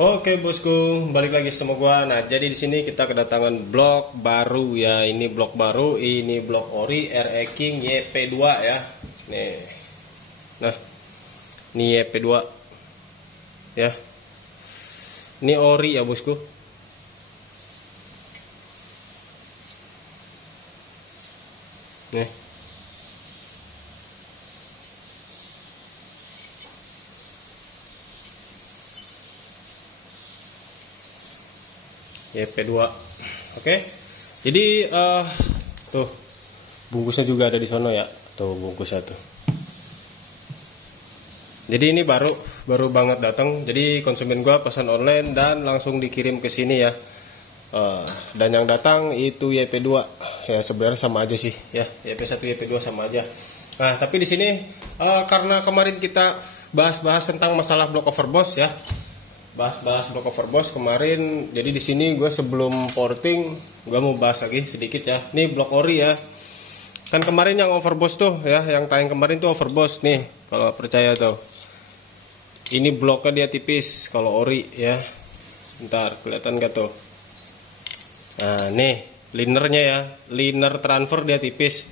Oke bosku, balik lagi sama gua. Nah, jadi di sini kita kedatangan blok baru ya. Ini blok baru, ini blok ori RE King YP2 ya. Nih. Nah, ini YP2 ya. Ini ori ya bosku. Nih. YP2. Oke. Jadi tuh bungkusnya juga ada di sono ya. Tuh bungkusnya tuh. Jadi ini baru banget datang. Jadi konsumen gua pesan online dan langsung dikirim ke sini ya. Dan yang datang itu YP2 ya, sebenarnya sama aja sih ya, YP1 YP2 sama aja. Nah tapi di sini karena kemarin kita bahas-bahas tentang masalah block overboss ya, bahas-bahas block overboss kemarin. Jadi di sini gue sebelum porting gue mau bahas lagi sedikit ya. Ini blok ori ya, kan kemarin yang overboss tuh ya, yang tayang kemarin tuh overboss nih kalau percaya tuh. Ini bloknya dia tipis kalau ori ya. Bentar, kelihatan gak tuh? Nah nih linernya ya, liner transfer dia tipis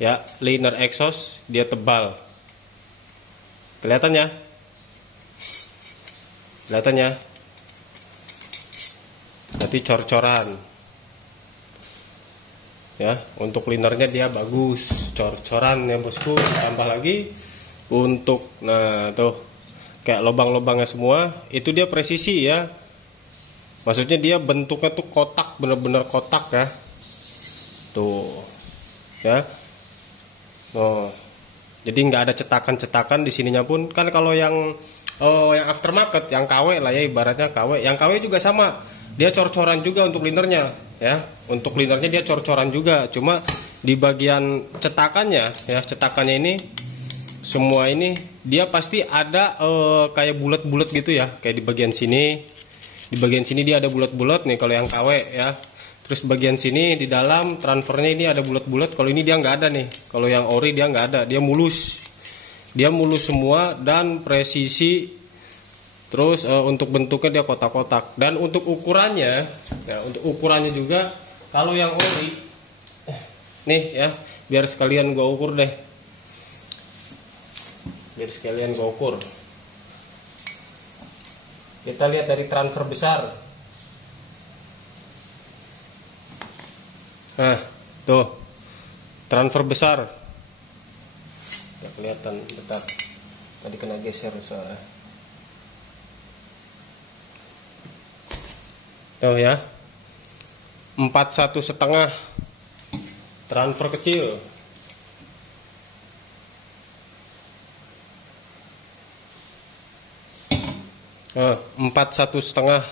ya, liner exhaust dia tebal. Kelihatan ya? Kelihatan ya? Berarti cor-coran ya. Untuk linernya dia bagus, cor-coran ya bosku. Tambah lagi untuk, nah tuh kayak lubang-lubangnya semua itu dia presisi ya. Maksudnya dia bentuknya tuh kotak, bener-bener kotak ya. Tuh ya. Oh, jadi nggak ada cetakan-cetakan di sininya pun. Kan kalau yang aftermarket, yang KW lah ya, ibaratnya KW. Yang KW juga sama, dia cor-coran juga untuk linernya ya. Untuk linernya dia cor-coran juga. Cuma di bagian cetakannya ya, cetakannya ini semua ini dia pasti ada kayak bulat-bulat gitu ya, kayak di bagian sini. Di bagian sini dia ada bulat-bulat nih kalau yang KW ya. Terus bagian sini di dalam transfernya ini ada bulat-bulat. Kalau ini dia nggak ada nih. Kalau yang ori dia nggak ada, dia mulus. Dia mulus semua dan presisi. Terus untuk bentuknya dia kotak-kotak. Dan untuk ukurannya, ya untuk ukurannya juga kalau yang ori, nih ya, biar sekalian gua ukur deh. Biar sekalian gua ukur. Kita lihat dari transfer besar. Nah, tuh. Transfer besar. Ya kelihatan, bentar. Tadi kena geser soalnya. Tuh ya. 41,5. Transfer kecil. Nah, 41,5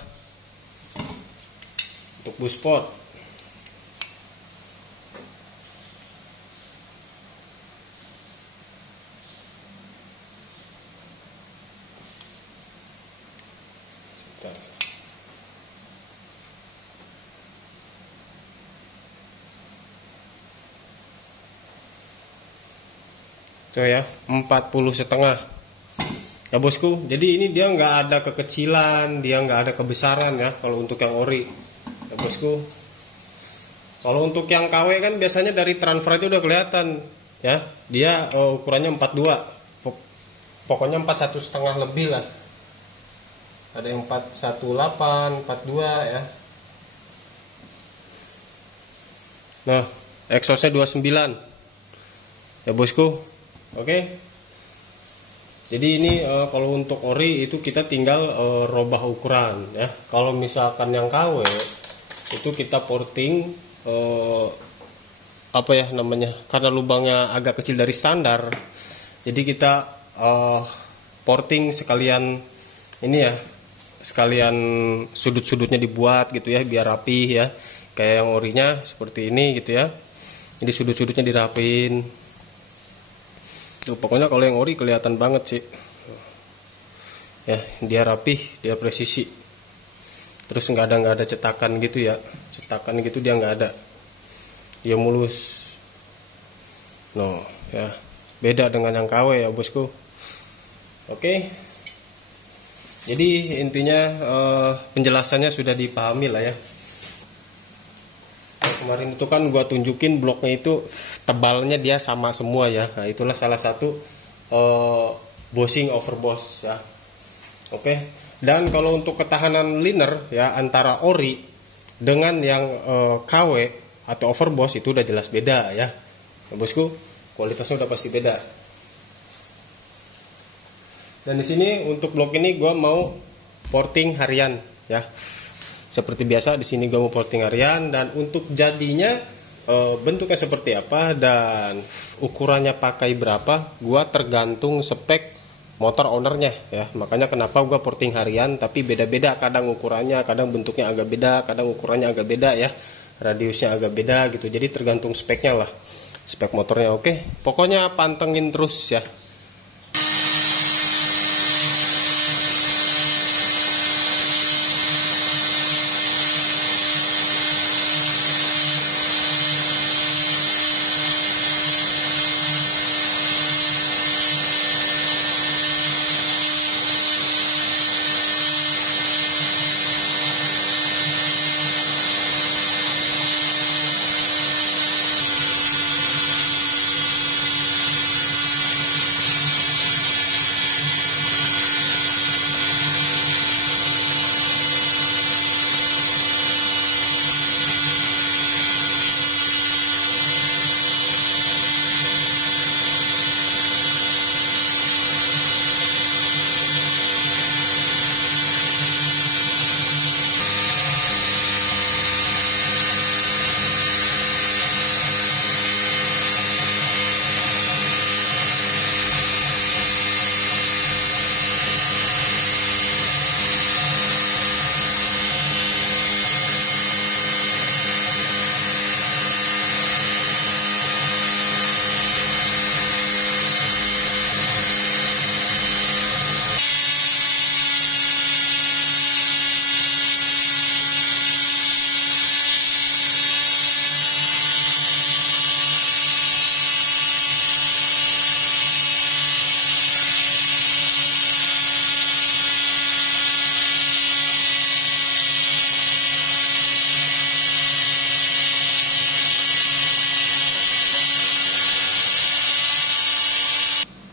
untuk buspot. Tuh ya, 40,5 ya bosku. Jadi ini dia nggak ada kekecilan, dia nggak ada kebesaran ya kalau untuk yang ori ya bosku. Kalau untuk yang KW kan biasanya dari transfer itu udah kelihatan ya, dia ukurannya 42, pokoknya 41,5 lebih lah. Ada yang 418, 42 ya. Nah exhaustnya 29 ya bosku. Oke. Jadi ini kalau untuk ori itu kita tinggal robah ukuran ya. Kalau misalkan yang KW itu kita porting apa ya namanya, karena lubangnya agak kecil dari standar. Jadi kita porting sekalian ini ya, sekalian sudut-sudutnya dibuat gitu ya, biar rapi ya. Kayak yang orinya seperti ini gitu ya. Jadi sudut-sudutnya dirapin. Tuh, pokoknya kalau yang ori kelihatan banget sih ya, dia rapih, dia presisi. Terus nggak ada cetakan gitu ya, cetakan gitu dia nggak ada, dia mulus. No ya, beda dengan yang KW ya bosku. Oke. Jadi intinya penjelasannya sudah dipahami lah ya. Kemarin itu kan gua tunjukin bloknya itu tebalnya dia sama semua ya. Nah itulah salah satu bossing overboss ya. Oke. Dan kalau untuk ketahanan liner ya antara ori dengan yang KW atau overboss itu udah jelas beda ya. Nah, bosku, kualitasnya udah pasti beda. Dan di sini untuk blok ini gue mau porting harian ya. Seperti biasa di sini gue mau porting harian, dan untuk jadinya bentuknya seperti apa dan ukurannya pakai berapa, gue tergantung spek motor ownernya ya. Makanya kenapa gue porting harian, tapi beda-beda, kadang ukurannya, kadang bentuknya agak beda, kadang ukurannya agak beda ya, radiusnya agak beda gitu. Jadi tergantung speknya lah, spek motornya. Oke, pokoknya pantengin terus ya.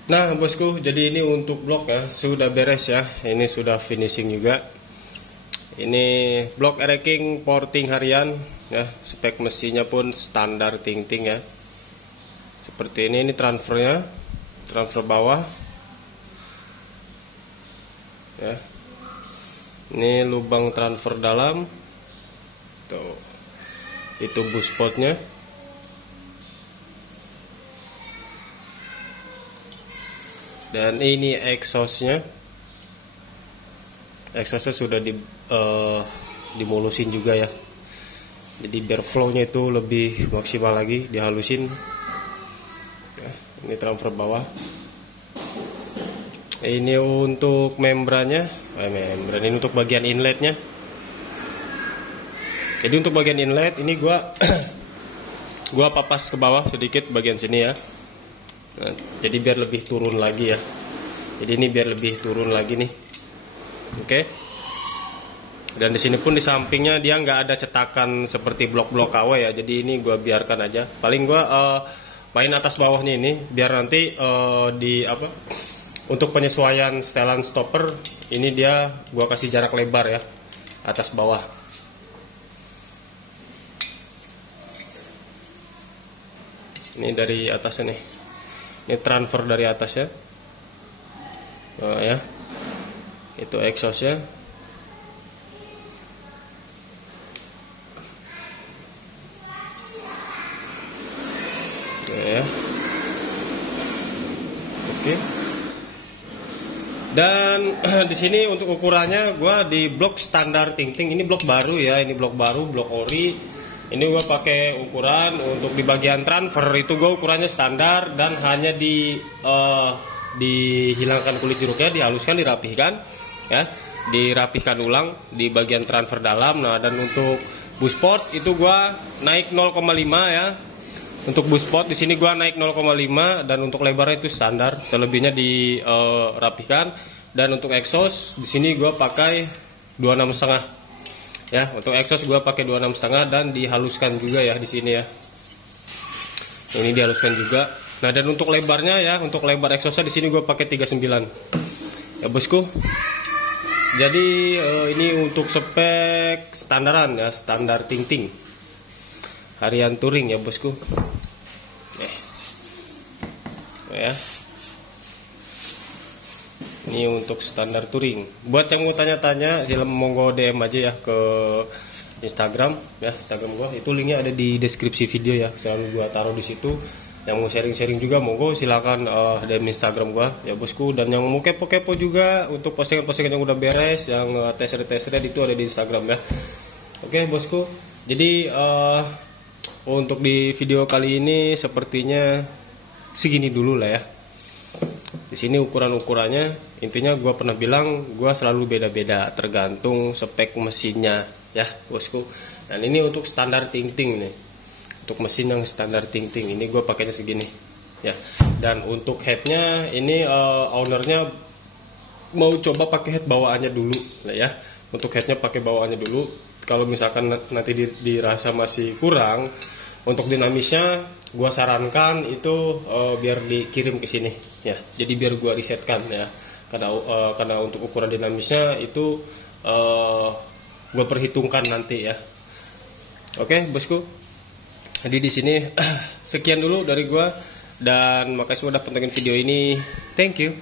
Nah bosku, jadi ini untuk blok ya sudah beres ya. Ini sudah finishing juga. Ini blok racking porting harian ya. Spek mesinnya pun standar ting-ting ya. Seperti ini transfernya, transfer bawah ya. Ini lubang transfer dalam. Tuh. Itu bus spotnya. Dan ini exhaustnya. Exhaustnya sudah dimulusin juga ya. Jadi biar flownya itu lebih maksimal lagi, dihalusin. Ya, ini transfer bawah. Ini untuk membrannya, membran ini untuk bagian inletnya. Jadi untuk bagian inlet ini gua papas ke bawah sedikit bagian sini ya. Nah, jadi biar lebih turun lagi ya. Jadi ini biar lebih turun lagi nih. Oke. Dan di sini pun di sampingnya dia nggak ada cetakan seperti blok-blok KW ya. Jadi ini gua biarkan aja. Paling gua main atas bawahnya ini biar nanti untuk penyesuaian setelan stopper ini dia gua kasih jarak lebar ya atas bawah. Ini dari atasnya nih. Ini transfer dari atasnya. Oh, ya. Itu exhaustnya. Ya. Oke. Dan di sini untuk ukurannya gua di blok standar ting-ting. Ini blok baru ya, ini blok baru, blok ori. Ini gue pakai ukuran untuk di bagian transfer itu gue ukurannya standar dan hanya dihilangkan kulit jeruknya, dihaluskan, dirapihkan ya, dirapihkan ulang di bagian transfer dalam. Nah dan untuk bus sport itu gue naik 0,5 ya. Untuk bus sport di sini gue naik 0,5 dan untuk lebarnya itu standar, selebihnya dirapihkan. Dan untuk exhaust di sini gue pakai 26,5 ya. Untuk exhaust gue pakai 26,5 dan dihaluskan juga ya di sini ya. Ini dihaluskan juga. Nah, dan untuk lebarnya ya, untuk lebar exhaustnya di sini gue pakai 39 ya bosku. Jadi ini untuk spek standaran ya, standar ting-ting harian touring ya bosku. Ya. Ini untuk standar touring. Buat yang mau tanya-tanya, silahkan monggo DM aja ya ke Instagram ya, Instagram gua. Itu linknya ada di deskripsi video ya. Selalu gua taruh di situ. Yang mau sharing-sharing juga monggo silakan DM Instagram gua ya bosku. Dan yang mau kepo-kepo juga untuk postingan-postingan yang udah beres, yang tes ride itu ada di Instagram ya. Oke bosku. Jadi untuk di video kali ini sepertinya segini dulu lah ya. Di sini ukurannya, intinya gue pernah bilang gue selalu beda-beda tergantung spek mesinnya ya bosku. Dan ini untuk standar ting-ting nih, untuk mesin yang standar ting-ting ini gue pakainya segini ya. Dan untuk headnya ini ownernya mau coba pakai head bawaannya dulu lah ya. Untuk headnya pakai bawaannya dulu. Kalau misalkan nanti dirasa masih kurang, untuk dinamisnya gua sarankan itu biar dikirim ke sini ya. Jadi biar gua resetkan ya. Karena untuk ukuran dinamisnya itu gua perhitungkan nanti ya. Oke, bosku. Jadi di sini sekian dulu dari gua dan makasih udah pantengin video ini. Thank you.